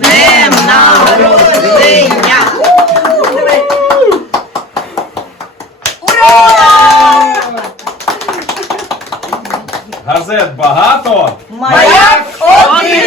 Днем народження! Ура! Газет багато? Маяк шо!